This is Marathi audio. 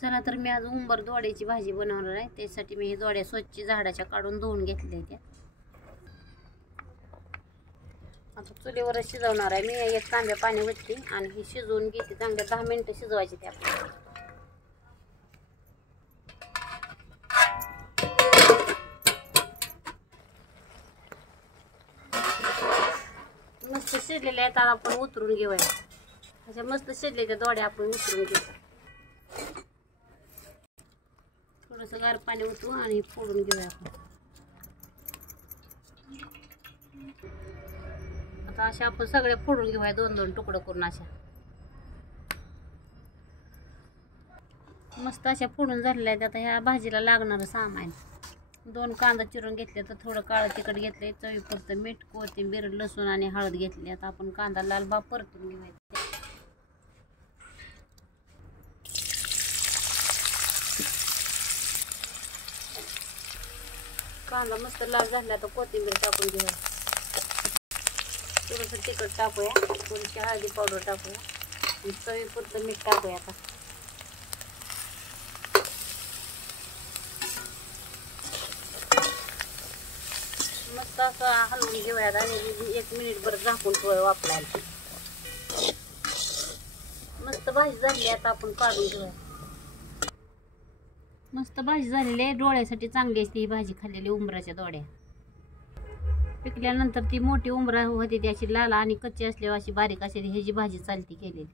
चला तर मी आज उंबर दोड्याची भाजी बनवणार आहे। त्यासाठी मी दोड्या स्वच्छ झाडाच्या काढून धुवून घेतल्या त्या। आता चुलीवर शिजवणार आहे मी। एक तांब्या पाणी वरती आणि हे शिजवून घेते। चांगले 10 मिनिटं शिजवायचे ते आपल्याला। मस्त शिजलेले आहेत, आता आपण उतरून घेऊया। अशा मस्त शिजलेल्या दोड्या आपण उतरून घेऊ। थोडंसं गार पाणी ओतू आणि फोडून घेऊया आपण। आता अशा आपण सगळ्या फोडून घेऊया, 2-2 तुकडे करून अशा। मस्त अशा फोडून झालेल्या आहेत। आता ह्या भाजीला लागणारं सामान 2 कांदा चिरून घेतले, तर थोडं काळं तिखट घेतले, चवीपुरतं मीठ, कोथिंबीर, लसूण आणि हळद घेतली। आता आपण कांदा लाल भाव परतून घेऊया। कांदा मस्त लाल झाला तर कोथिंबीर टाकून घेऊया। थोडंसं तिखट टाकूया, थोडीशी हळदी पावडर टाकूया आणि चवीपुरतं मीठ टाकूया। आता मस्त असं हलवून घेऊया आणि 1 मिनिटभर झाकून ठेवूया वापरायला। मस्त भाजी झाली, आता आपण काढून घेऊया। मस्त भाजी झालेली आहे। डोळ्यासाठी चांगली असते ही भाजी खाल्लेली उंबराच्या दोड्या। पिकल्यानंतर ती मोठी उंबरा होती, ती अशी लाल आणि कच्ची असल्यावर अशी बारीक अशी ह्याची भाजी चालती केलेली।